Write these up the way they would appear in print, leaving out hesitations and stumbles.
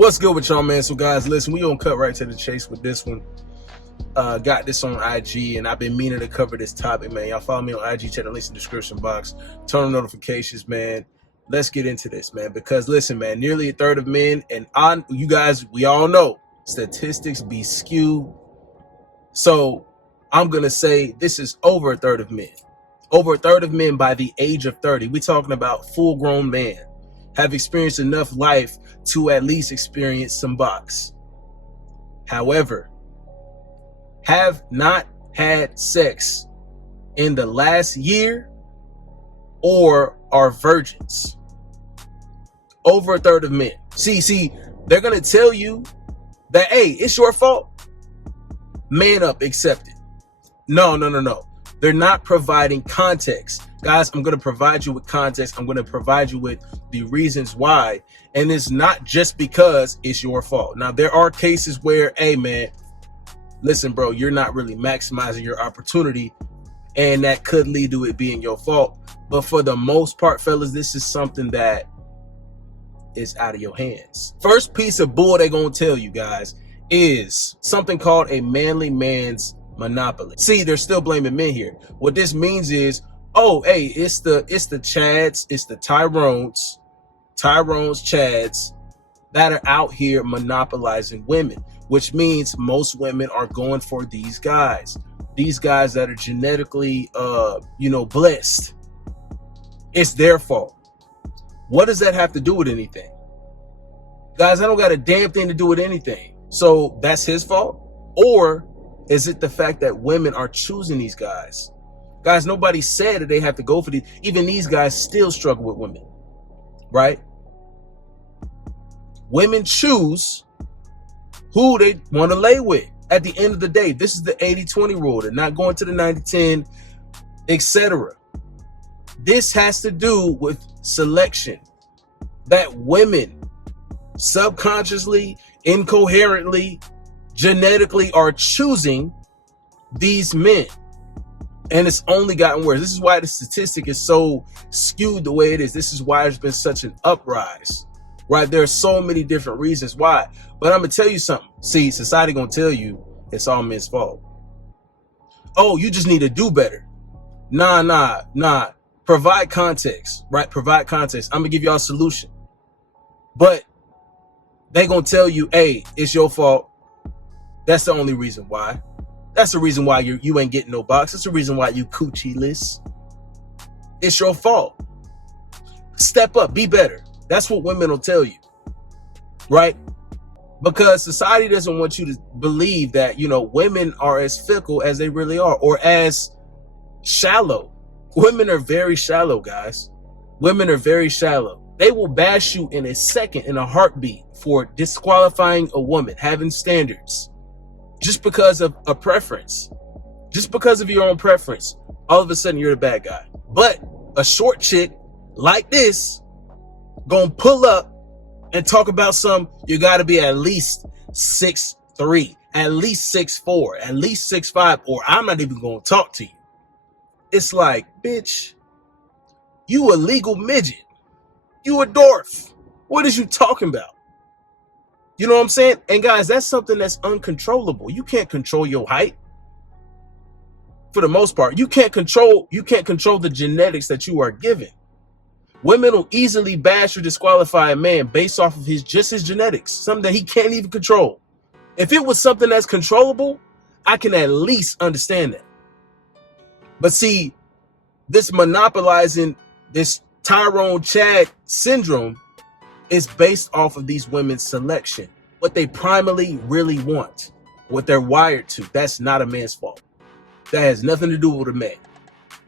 What's good with y'all, man? So guys, listen, we gonna cut right to the chase with this one. Got this on IG, and I've been meaning to cover this topic, man. Y'all follow me on IG, check the links in the description box, turn on notifications, man. Let's get into this, man, because listen, man, nearly a third of men, and you guys, we all know statistics be skewed. So I'm gonna say this is over a third of men. Over a third of men by the age of 30. We're talking about full-grown men have experienced enough life to at least experience some box. However, have not had sex in the last year or are virgins. Over a third of men. See, they're going to tell you that, hey, it's your fault. Man up, accept it. No. They're not providing context. Guys, I'm going to provide you with context. I'm going to provide you with the reasons why. And it's not just because it's your fault. Now, there are cases where, hey, man, listen, bro, you're not really maximizing your opportunity, and that could lead to it being your fault. But for the most part, fellas, this is something that is out of your hands. First piece of bull they're going to tell you, guys, is something called a manly man's monopoly. See, they're still blaming men here. What this means is, oh, hey, it's the Chads, it's the Tyrones, Chads that are out here monopolizing women, which means most women are going for these guys that are genetically, blessed. It's their fault. What does that have to do with anything? Guys, I don't got a damn thing to do with anything. So that's his fault? Or is it the fact that women are choosing these guys? Guys, nobody said that they have to go for these. Even these guys still struggle with women, right? Women choose who they want to lay with. At the end of the day, this is the 80-20 rule. They're not going to the 90-10, etc. This has to do with selection. That women subconsciously, incoherently, genetically are choosing these men. And it's only gotten worse. This is why the statistic is so skewed the way it is. This is why there's been such an uprise, right? There are so many different reasons why. But I'm going to tell you something. See, society going to tell you it's all men's fault. Oh, you just need to do better. Nah. Provide context, right? Provide context. I'm going to give y'all a solution. But they going to tell you, hey, it's your fault. That's the only reason why. That's the reason why you ain't getting no box. That's the reason why you coochie-less. It's your fault. Step up, be better. That's what women will tell you, right? Because society doesn't want you to believe that, women are as fickle as they really are, or as shallow. Women are very shallow, guys. Women are very shallow. They will bash you in a second, in a heartbeat, for disqualifying a woman, having standards. Just because of a preference, just because of your own preference, all of a sudden you're the bad guy. But a short chick like this gonna pull up and talk about you gotta be at least 6'3", at least 6'4", at least 6'5", or I'm not even gonna talk to you. It's like, bitch, you a legal midget. You a dwarf. What is you talking about? You know what I'm saying? And guys, that's something that's uncontrollable. You can't control your height. For the most part, you can't control the genetics that you are given. Women will easily bash or disqualify a man based off of his genetics, something that he can't even control. If it was something that's controllable, I can at least understand that. But see, this monopolizing, this Tyrone Chad syndrome is based off of these women's selection. What they primarily really want, what they're wired to. That's not a man's fault. That has nothing to do with a man,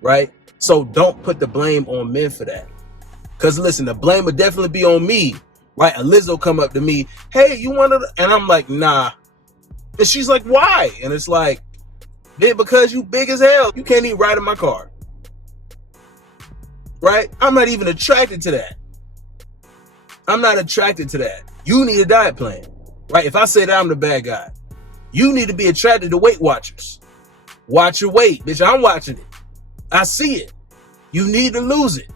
right? So don't put the blame on men for that. Because listen, the blame would definitely be on me, right? A Lizzo come up to me, hey, you want to, and I'm like, nah. And she's like, why? And it's like, yeah, because you big as hell. You can't even ride in my car, right? I'm not even attracted to that. I'm not attracted to that. You need a diet plan, right? If I say that I'm the bad guy, you need to be attracted to Weight Watchers. Watch your weight, bitch. I'm watching it. I see it. You need to lose it.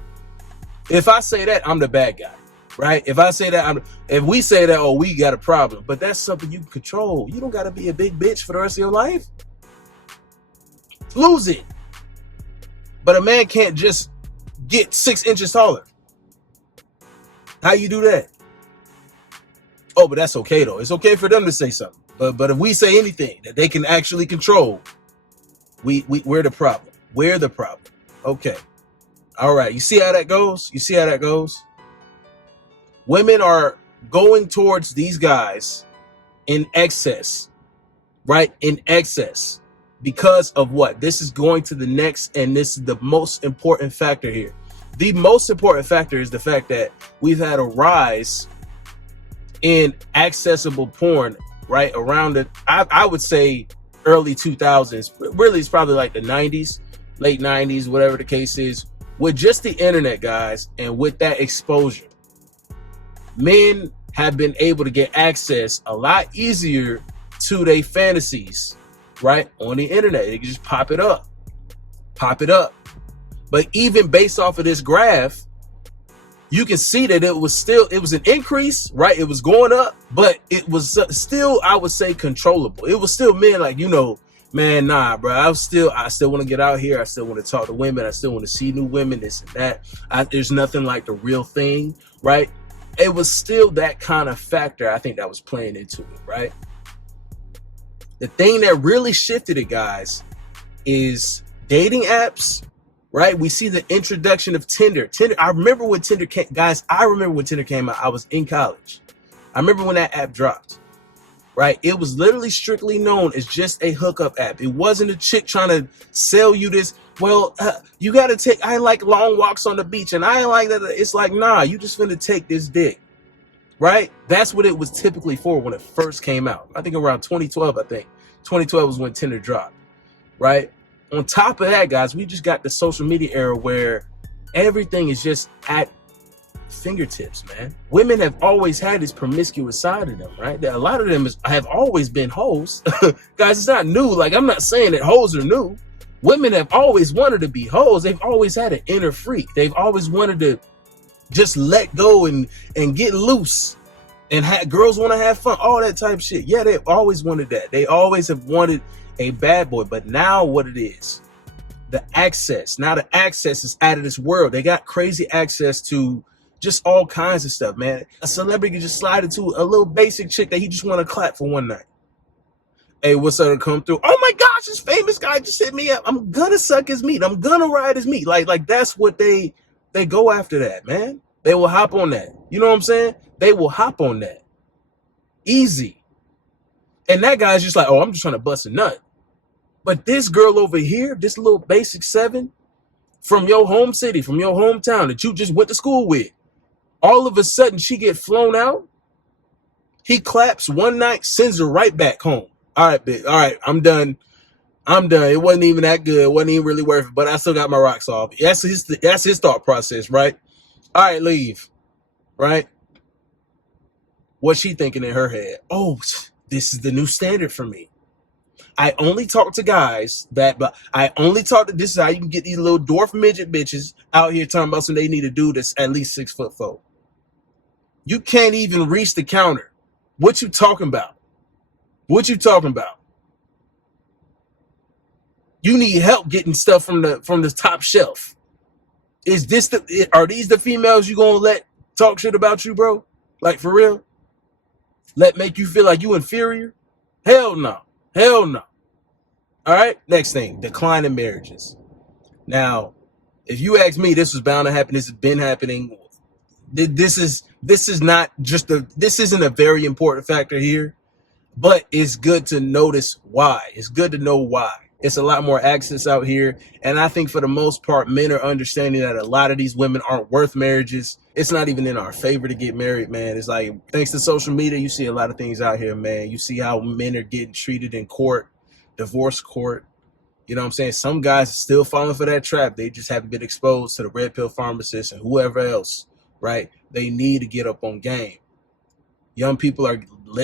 If I say that, I'm the bad guy. right? If I say that, if we say that, oh, we got a problem, but that's something you can control. You don't got to be a big bitch for the rest of your life. Lose it. But a man can't just get 6 inches taller. How you do that? Oh, but that's okay though. It's okay for them to say something. But if we say anything that they can actually control, we're the problem. We're the problem. Okay. All right. You see how that goes? You see how that goes? Women are going towards these guys in excess, right? In excess. Because of what? This is going to the next, and this is the most important factor here. The most important factor is the fact that we've had a rise in accessible porn, right? Around the, I would say early 2000s. Really, it's probably like the 90s, late 90s, whatever the case is. With just the internet, guys, and with that exposure, men have been able to get access a lot easier to their fantasies, right? On the internet. They can just pop it up. Pop it up. But even based off of this graph, you can see that it was an increase, right? It was going up, but it was still, I would say, controllable. It was still men like, man, nah, bro. I still want to get out here. I still want to talk to women. I still want to see new women, this and that. There's nothing like the real thing, right? It was still that kind of factor, I think, that was playing into it, right? The thing that really shifted it, guys, is dating apps, right? We see the introduction of Tinder. I remember when Tinder came, guys, I remember when Tinder came out. I was in college. I remember when that app dropped, right? It was literally strictly known as just a hookup app. It wasn't a chick trying to sell you this. Well, you got to take, I like long walks on the beach, and I like that. It's like, nah, you just finna take this dick, right? That's what it was typically for when it first came out. I think around 2012, 2012 was when Tinder dropped, right? On top of that, guys, we just got the social media era where everything is just at fingertips, man. Women have always had this promiscuous side of them, right? A lot of them have always been hoes. Guys, it's not new. Like, I'm not saying that hoes are new. Women have always wanted to be hoes. They've always had an inner freak. They've always wanted to just let go and get loose. And girls want to have fun, all that type of shit. Yeah, they've always wanted that. They always have wanted a bad boy. But now what it is, the access. Now the access is out of this world. They got crazy access to just all kinds of stuff, man. A celebrity can just slide into a little basic chick that he just want to clap for one night. Hey, what's up to come through? Oh my gosh, this famous guy just hit me up. I'm gonna suck his meat. I'm gonna ride his meat. Like that's what they go after that, man. They will hop on that. You know what I'm saying? They will hop on that. Easy. And that guy's just like, oh, I'm just trying to bust a nut. But this girl over here, this little basic 7 from your home city, from your hometown that you just went to school with, all of a sudden she get flown out. He claps one night, sends her right back home. All right, bitch. All right, I'm done. It wasn't even that good. It wasn't even really worth it, but I still got my rocks off. That's his thought process, right? All right, leave. Right? What's she thinking in her head? Oh, this is the new standard for me. I only talk to guys this is how you can get these little dwarf midget bitches out here talking about something they need a dude that's at least 6'4". You can't even reach the counter. What you talking about? What you talking about? You need help getting stuff from the top shelf. Are these the females you gonna let talk shit about you, bro? Like, for real? Make you feel like you inferior? Hell no. Hell no. All right, next thing, decline in marriages. Now, if you ask me, this was bound to happen. This has been happening. This isn't a very important factor here, but it's good to notice why. It's good to know why. It's a lot more access out here. And I think for the most part, men are understanding that a lot of these women aren't worth marriages. It's not even in our favor to get married, man. It's like, thanks to social media, you see a lot of things out here, man. You see how men are getting treated in court, divorce court. You know what I'm saying? Some guys are still falling for that trap. They just haven't been exposed to the red pill pharmacists and whoever else, right? They need to get up on game. Young people are,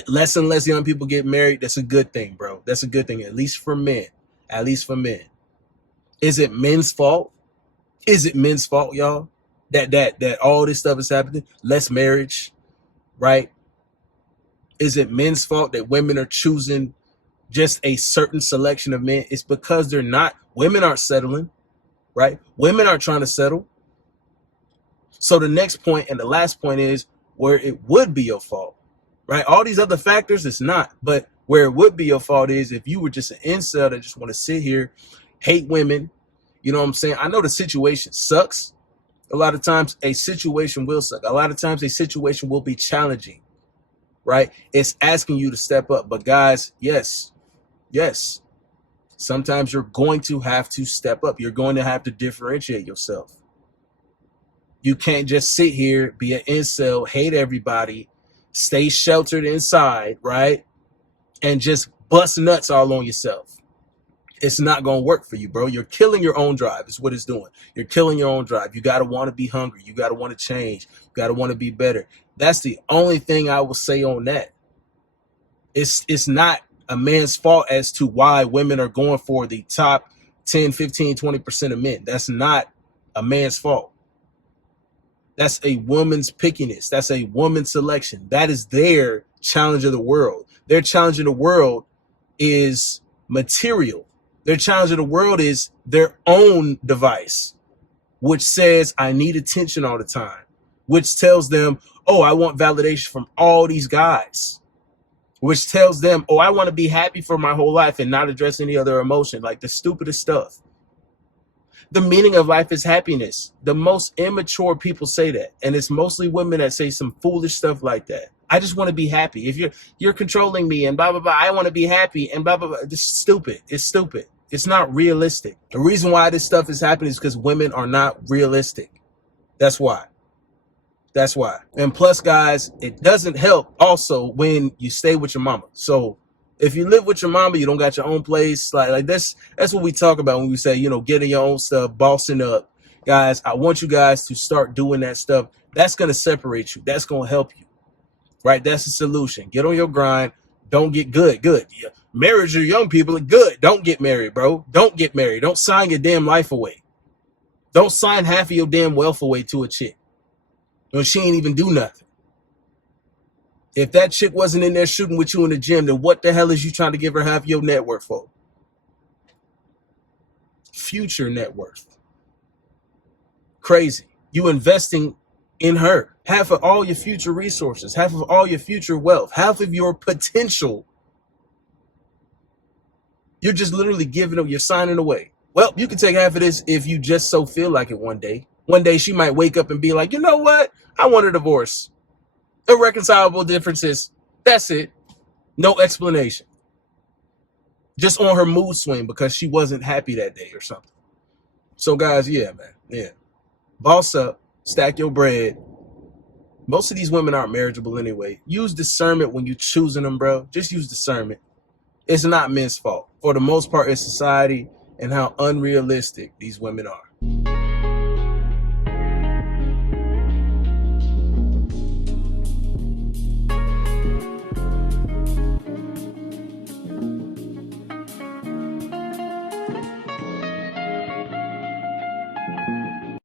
less and less young people get married. That's a good thing, bro. That's a good thing, at least for men. At least for men. Is it men's fault? Is it men's fault, y'all? that all this stuff is happening? Less marriage, right? Is it men's fault that women are choosing just a certain selection of men? It's because women aren't settling, right? Women aren't trying to settle. So the next point and the last point is where it would be your fault, right? All these other factors, it's not. But where it would be your fault is if you were just an incel that just want to sit here, hate women. You know what I'm saying? I know the situation sucks. A lot of times a situation will suck. A lot of times a situation will be challenging, right? It's asking you to step up. But guys, yes, sometimes you're going to have to step up. You're going to have to differentiate yourself. You can't just sit here, be an incel, hate everybody, stay sheltered inside, right? And just bust nuts all on yourself. It's not going to work for you, bro. You're killing your own drive. Is what it's doing. You're killing your own drive. You got to want to be hungry. You got to want to change. You got to want to be better. That's the only thing I will say on that. It's not a man's fault as to why women are going for the top 10, 15, 20% of men. That's not a man's fault. That's a woman's pickiness. That's a woman's selection. That is their challenge of the world. Their challenge of the world is material. Their challenge of the world is their own device, which says, I need attention all the time, which tells them, oh, I want validation from all these guys, which tells them, oh, I want to be happy for my whole life and not address any other emotion, like the stupidest stuff. The meaning of life is happiness. The most immature people say that. And it's mostly women that say some foolish stuff like that. I just want to be happy. If you're controlling me and blah, blah, blah, I want to be happy and blah, blah, blah. It's stupid. It's stupid. It's not realistic. The reason why this stuff is happening is because women are not realistic. That's why. That's why. And plus, guys, it doesn't help also when you stay with your mama. So if you live with your mama, you don't got your own place. Like that's what we talk about when we say, you know, getting your own stuff, bossing up. Guys, I want you guys to start doing that stuff. That's going to separate you. That's going to help you. Right? That's the solution. Get on your grind. Don't get good. Yeah. Marriage your young people are good. Don't get married, bro. Don't get married. Don't sign your damn life away. Don't sign half of your damn wealth away to a chick when she ain't even do nothing. If that chick wasn't in there shooting with you in the gym, then what the hell is you trying to give her half your net worth for? Future net worth. Crazy. You investing in her. Half of all your future resources, half of all your future wealth, half of your potential. You're just literally giving them, you're signing away. Well, you can take half of this if you just so feel like it one day. One day she might wake up and be like, you know what? I want a divorce. Irreconcilable differences. That's it. No explanation. Just on her mood swing because she wasn't happy that day or something. So guys, yeah, man. Yeah. Boss up. Stack your bread. Most of these women aren't marriageable anyway. Use discernment when you're choosing them, bro. Just use discernment. It's not men's fault. For the most part, it's society and how unrealistic these women are.